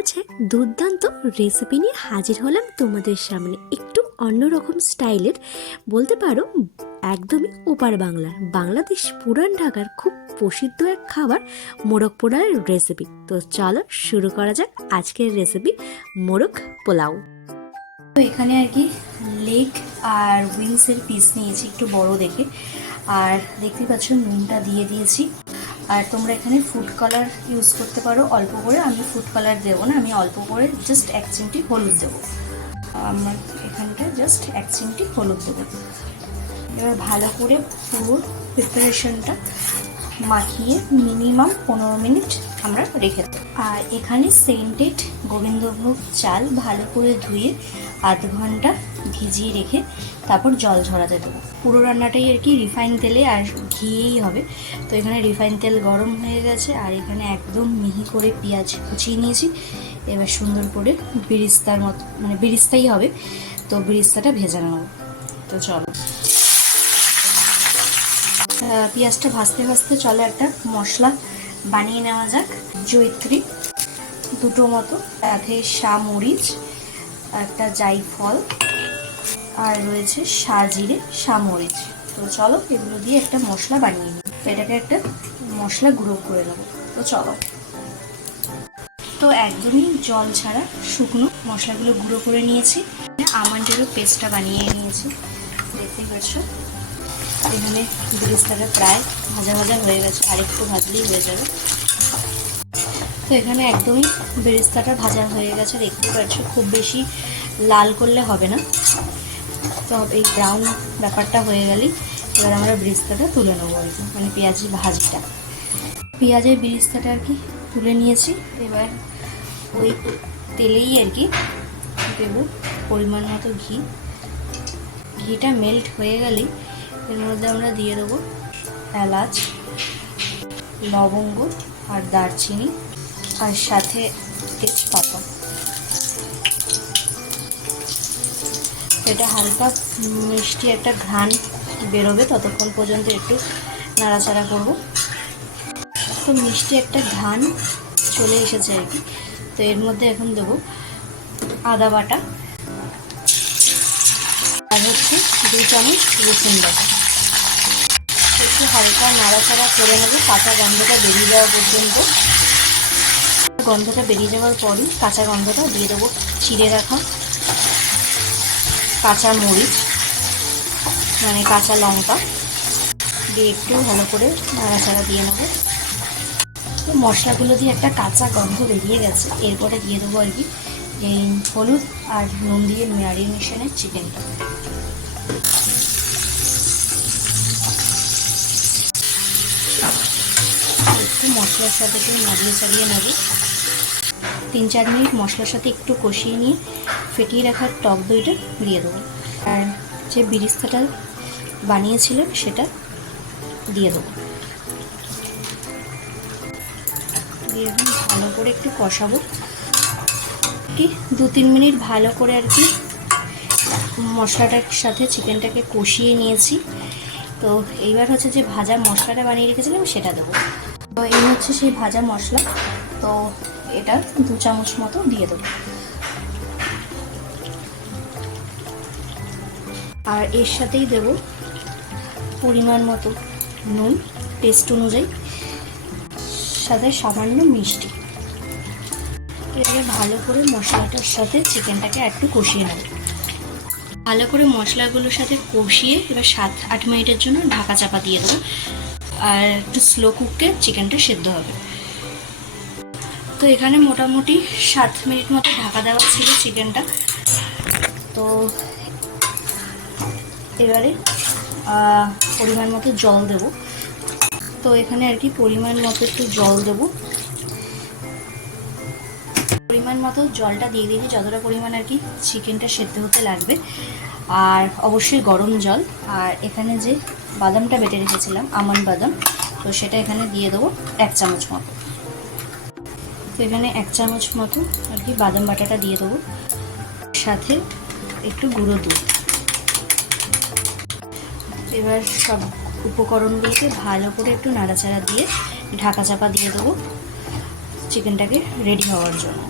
আজ দুর্দান্ত রেসিপি নিয়ে হাজির হলাম তোমাদের সামনে। একটু অন্যরকম স্টাইলের, বলতে পারো একদমই ওপার বাংলার বাংলাদেশ পুরান ঢাকার খুব প্রসিদ্ধ এক খাবার, মোরগ পোড়ার রেসিপি তো চলো শুরু করা যাক আজকের রেসিপি মোরগ পোলাও। তো এখানে আর কি লেগ আর উইংসের পিস নিয়েছি, একটু বড় দেখে। আর দেখতে পাচ্ছ নুনটা দিয়ে দিয়েছি। আর তোমরা এখানে ফুড কালার ইউজ করতে পারো, অল্প করে। আমি ফুড কালার দেবো না, আমি অল্প করে জাস্ট এক চিমটি হলুদ দেবো। আমার এখানটা জাস্ট এক চিমটি হলুদ দেবো। এবার ভালো করে পুরো প্রিপারেশনটা মাখিয়ে মিনিমাম পনেরো মিনিট আমরা রেখে দেবো। আর এখানে সেন্টেড গোবিন্দভোগ চাল ভালো করে ধুয়ে আধ ঘণ্টা ভিজিয়ে রেখে তারপর জল ঝরাতে দেবো। পুরো রান্নাটাই আর কি রিফাইন তেলে আর ঘিয়েই হবে। তো এখানে রিফাইন তেল গরম হয়ে গেছে আর এখানে একদম মিহি করে পেঁয়াজ কুচিয়ে নিয়েছি। এবার সুন্দর করে বিরিস্তার মতো মানে বিরিস্তাই হবে। তো বিরিস্তাটা ভেজে নেব। তো চলো। পেঁয়াজটা ভাজতে ভাজতে চলো একটা মশলা বানিয়ে নেওয়া যাক। জৈত্রী দুটো মতো সাথে মরিচ একটা জাইফল, আর রয়েছে সাজিরে মরিচ তো চলো এগুলো দিয়ে একটা মশলা বানিয়ে নিই। তো এটাকে একটা মশলা গুঁড়ো করে নেব। তো চলো। তো একদমই জল ছাড়া শুকনো মশলাগুলো গুঁড়ো করে নিয়েছি। আমন্ডেরও পেস্টটা বানিয়ে নিয়েছি। দেখতেই পাচ্ছ? এখানে বিরিস্তাটা প্রায় ভাজা ভাজা হয়ে গেছে, আর একটু ভাজলেই হয়ে যাবে। তো এখানে একদমই বেরিস্তাটা ভাজা হয়ে গেছে, দেখতে পাচ্ছ খুব বেশি লাল করলে হবে না। তো এই ব্রাউন ব্যাপারটা হয়ে গেলেই এবার আমরা বিরিস্তাটা তুলে নেব আর কি মানে পেঁয়াজি ভাজিটা। পেঁয়াজের বিরিস্তাটা আর কি তুলে নিয়েছি, এবার ওই তেলেই আর কি দেবো পরিমাণ মতো ঘি। ঘিটা মেল্ট হয়ে গেলেই এর মধ্যে আমরা দিয়ে দেবো এলাচ, লবঙ্গ আর দারচিনি আর সাথে তেজপাতা। এটা হালকা মিষ্টি একটা ঘ্রাণ বেরোবে, ততক্ষণ পর্যন্ত একটু নাড়াচাড়া করব। তো মিষ্টি একটা ঘ্রাণ চলে এসেছে আর কি। তো এর মধ্যে এখন দেবো আদা বাটা আর হচ্ছে দু চামচ রসুন বাটা। একটু হালকা নাড়াচাড়া করে নেব, কাঁচা গন্ধটা বেরিয়ে যাওয়া পর্যন্ত। গন্ধটা বেরিয়ে যাওয়ার পরই কাঁচা গন্ধটা দিয়ে দেবো চিড়ে রাখা কাঁচা মরিচ মানে কাঁচা লঙ্কা দিয়ে একটু ভালো করে নাড়াচাড়া দিয়ে নেব। তো মশলাগুলো দিয়ে একটা কাঁচা গন্ধ বেরিয়ে গেছে, এরপরে দিয়ে দেবো আর কি হলুদ আর নুন দিয়ে ম্যারিনেশনের চিকেনটা। মশলার সাথে একটু নাড়িয়ে চাড়িয়ে নেব। তিন চার মিনিট মশলার সাথে একটু কষিয়ে নিয়ে ফেটিয়ে রাখার টক দইটা দিয়ে দেবো। আর যে বিরিস্তাটা বানিয়েছিলেন সেটা দিয়ে দেবো। দিয়ে ভালো করে একটু কষাবো। কি দু তিন মিনিট ভালো করে আর কি মশলাটার সাথে চিকেনটাকে কষিয়ে নিয়েছি। তো এইবার হচ্ছে যে ভাজা মশলাটা বানিয়ে রেখেছিলাম সেটা দেবো। তো এই হচ্ছে সেই ভাজা মশলা। তো এটা দু চামচ মতো দিয়ে দেবো। আর এর সাথেই দেব পরিমাণ মতো নুন টেস্ট অনুযায়ী। সাথে সামান্য মিষ্টি। এবারে ভালো করে মশলাটার সাথে চিকেনটাকে একটু কষিয়ে নেব। ভালো করে মশলাগুলোর সাথে কষিয়ে এবার সাত আট মিনিটের জন্য ঢাকা চাপা দিয়ে দেবো। আর একটু স্লো কুককে চিকেনটা সেদ্ধ হবে। তো এখানে মোটামুটি সাত মিনিট মতো ঢাকা দেওয়া ছিল চিকেনটা তো এবারে পরিমাণ মতো জল দেব। তো এখানে আর কি পরিমাণ মতো একটু জল দেবো। পরিমাণ মতো জলটা দিয়ে দিয়েছি যতটা পরিমাণ আর কি চিকেনটা সেদ্ধ হতে লাগবে। আর অবশ্যই গরম জল। আর এখানে যে বাদামটা বেটে রেখেছিলাম আমন্ড বাদাম। তো সেটা এখানে দিয়ে দেবো এক চামচ মতো। তো এখানে এক চামচ মতো আর কি বাদাম বাটাটা দিয়ে দেবো। সাথে একটু গুঁড়ো দুধ। এবার সব উপকরণগুলোকে ভালো করে একটু নাড়াচাড়া দিয়ে ঢাকা চাপা দিয়ে দেবো চিকেনটাকে রেডি হওয়ার জন্য।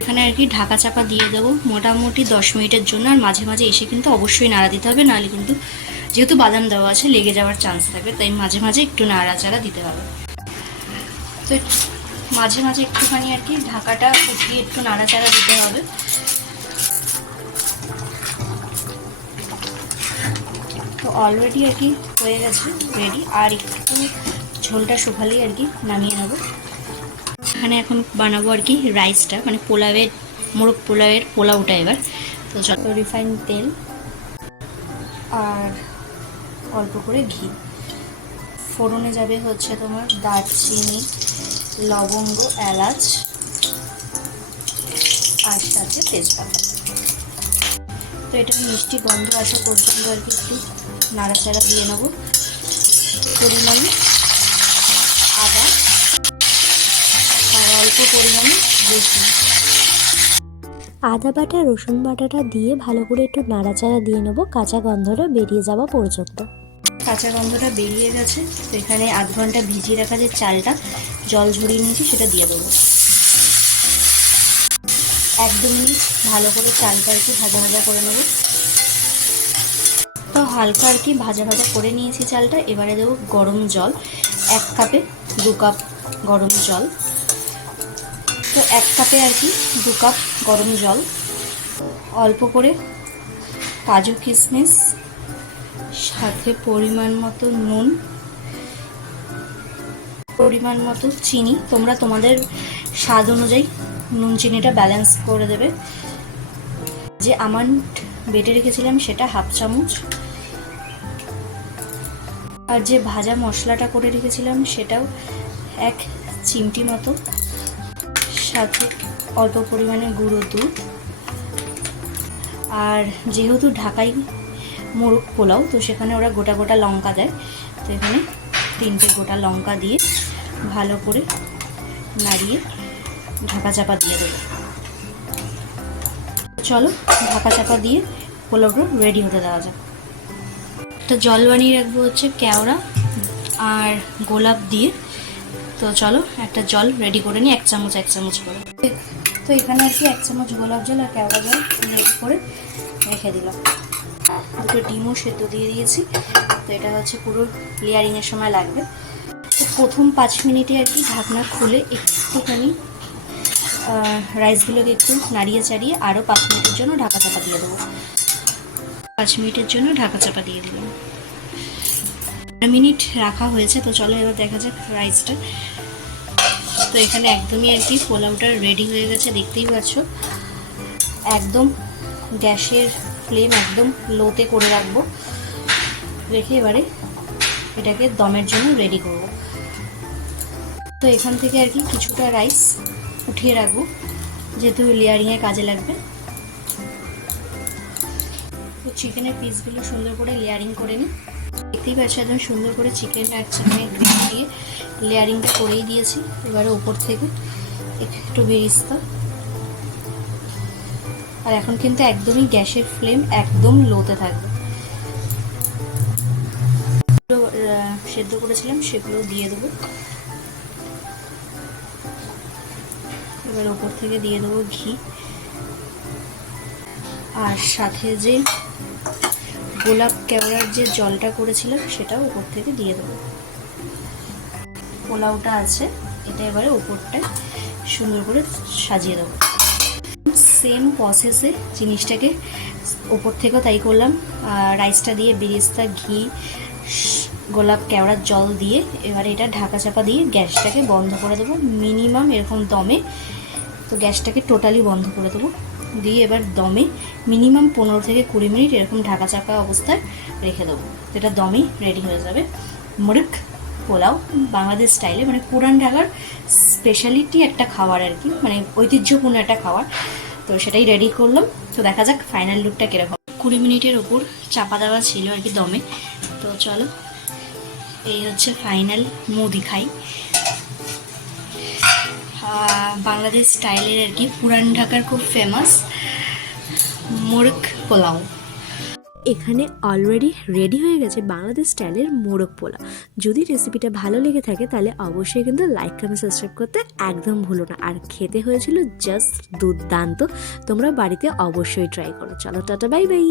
এখানে আর কি ঢাকা চাপা দিয়ে দেবো। মোটামুটি দশ মিনিটের জন্য আর মাঝে মাঝে এসে কিন্তু অবশ্যই নাড়া দিতে হবে, নাহলে কিন্তু যেহেতু বাদাম দেওয়া আছে, লেগে যাওয়ার চান্স থাকবে, তাই মাঝে মাঝে একটু নাড়াচাড়া দিতে হবে। তো মাঝে মাঝে একটুখানি আর কি ঢাকাটা উঠিয়ে একটু নাড়াচাড়া দিতে হবে। তো অলরেডি আর কি হয়ে গেছে রেডি আর একটু ঝোলটা শুকালেই আর কি নামিয়ে নেব। এখানে এখন বানাবো আর কি রাইসটা মানে পোলাওয়ের, মোরগ পোলাওয়ের পোলাওটা এবার। তো যত রিফাইন তেল। আর অল্প করে ঘি। ফোড়নে যাবে হচ্ছে তোমার দারচিনি, লবঙ্গ, এলাচ আর সাথে তেজপাতা। তো এটা মিষ্টি গন্ধ আসা পর্যন্ত আর কি একটু নাড়াচাড়া দিয়ে নেব। পরিমাণে আদা আর অল্প পরিমাণে রসুন। আদা বাটা, রসুন বাটাটা দিয়ে ভালো করে একটু নাড়াচাড়া দিয়ে নেব। কাঁচা গন্ধটা বেরিয়ে যাওয়া পর্যন্ত। কাঁচা গন্ধটা বেরিয়ে গেছে। তো এখানে আধ ঘণ্টা ভিজিয়ে রাখা যে চালটা, জল ঝরিয়ে নিয়েছি, সেটা দিয়ে দেবো। এক দু মিনিট ভালো করে চালটা একটু ভাজা ভাজা করে নেব। তো হালকা আর কি ভাজা ভাজা করে নিয়েছি চালটা। এবারে দেবো গরম জল, এক কাপে দু কাপ গরম জল। তো এক কাপে আর কি দু কাপ গরম জল। অল্প করে কাজু কিশমিশ সাথে পরিমাণ মতো নুন, পরিমাণ মতো চিনি। তোমরা তোমাদের স্বাদ অনুযায়ী নুন চিনিটা ব্যালেন্স করে দেবে। যে আমন্ড বেটে রেখেছিলাম সেটা হাফ চামচ। আর যে ভাজা মশলাটা করে রেখেছিলাম সেটাও এক চিমটি মতো। সাথে অল্প পরিমাণে গুঁড়ো দুধ। আর যেহেতু ঢাকাই মোরগ পোলাও, তো সেখানে ওরা গোটা গোটা লঙ্কা দেয়। তো এখানে তিনটে গোটা লঙ্কা দিয়ে ভালো করে নাড়িয়ে ঢাকা চাপা দিয়ে দেবো। চলো, ঢাকা চাপা দিয়ে পোলাওটা রেডি হতে দেওয়া যাক। একটা জল বানিয়ে রাখব হচ্ছে কেওড়া আর গোলাপ দিয়ে। তো চলো, একটা জল রেডি করে নিই, এক চামচ এক চামচ করে। তো এখানে আর কি এক চামচ গোলাপ জল আর কেওড়া জল রেডি করে রেখে দিলাম। দুটো ডিমও সেদ্ধ দিয়ে দিয়েছি। তো এটা হচ্ছে পুরো লেয়ারিংয়ের সময় লাগবে। প্রথম পাঁচ মিনিটে আর কি ঢাকনা খুলে একটুখানি রাইসগুলোকে একটু নাড়িয়ে চাড়িয়ে আরও পাঁচ মিনিটের জন্য ঢাকা চাপা দিয়ে দেবো। পাঁচ মিনিটের জন্য ঢাকা চাপা দিয়ে দিলাম। মিনিট রাখা হয়েছে, তো চলো এবার দেখা যাক রাইসটা তো এখানে একদমই আর কি পোলাওটা রেডি হয়ে গেছে, দেখতেই পাচ্ছ। একদম গ্যাসের ফ্লেম একদম লোতে করে রাখব। রেখে এবারে এটাকে দমের জন্য রেডি করব। তো এখান থেকে আর কি কিছুটা রাইস উঠিয়ে রাখব, যেহেতু লেয়ারিংয়ে কাজে লাগবে। তো চিকেনের পিসগুলো সুন্দর করে লেয়ারিং করে নিই। দেখতেই পাচ্ছ একদম সুন্দর করে চিকেন আর চিকেনের দিয়ে লেয়ারিংটা করেই দিয়েছি। এবারে উপর থেকে একটু বেরিস্তা আর এখন কিন্তু একদমই গ্যাসের ফ্লেম একদম লোতে থাকবে। সেদ্ধ করেছিলাম, সেগুলো দিয়ে দেবো। এবার ওপর থেকে দিয়ে দেবো ঘি। আর সাথে যে গোলাপ কেওড়ার যে জলটা করেছিলাম, সেটাও উপর থেকে দিয়ে দেবো। পোলাওটা আছে, এটা এবারে উপরটায় সুন্দর করে সাজিয়ে দেবো। সেম প্রসেসে জিনিসটাকে ওপর থেকেও তাই করলাম। রাইসটা দিয়ে বেরেস্তা, ঘি, গোলাপ কেওড়ার জল দিয়ে এবারে এটা ঢাকা চাপা দিয়ে গ্যাসটাকে বন্ধ করে দেবো। মিনিমাম এরকম দমে তো গ্যাসটাকে টোটালি বন্ধ করে দেবো। দিয়ে এবার দমে মিনিমাম পনেরো থেকে কুড়ি মিনিট এরকম ঢাকা চাপা অবস্থায় রেখে দেবো। এটা দমেই রেডি হয়ে যাবে। মুরগ, পোলাও বাংলাদেশ স্টাইলে মানে পুরান ঢাকার স্পেশালিটি একটা খাবার আর কি মানে ঐতিহ্যপূর্ণ একটা খাবার। তো সেটাই রেডি করলাম। তো দেখা যাক ফাইনাল লুকটা কীরকম। কুড়ি মিনিটের উপর চাপা দেওয়া ছিল আর কি দমে। তো চলো, এই হচ্ছে ফাইনাল মুদি খাই। বাংলাদেশ স্টাইলের আর কি, পুরান ঢাকার খুব ফেমাস মুরগ পোলাও। এখানে অলরেডি রেডি হয়ে গেছে বাংলাদেশ স্টাইলের মোরগ পোলা। যদি রেসিপিটা ভালো লেগে থাকে, তাহলে অবশ্যই কিন্তু লাইক কমেন্ট সাবস্ক্রাইব করতে একদম ভুলো না। আর খেতে হয়েছিল জাস্ট দুর্দান্ত। তোমরা বাড়িতে অবশ্যই ট্রাই করো। চলো, টাটা বাই বাই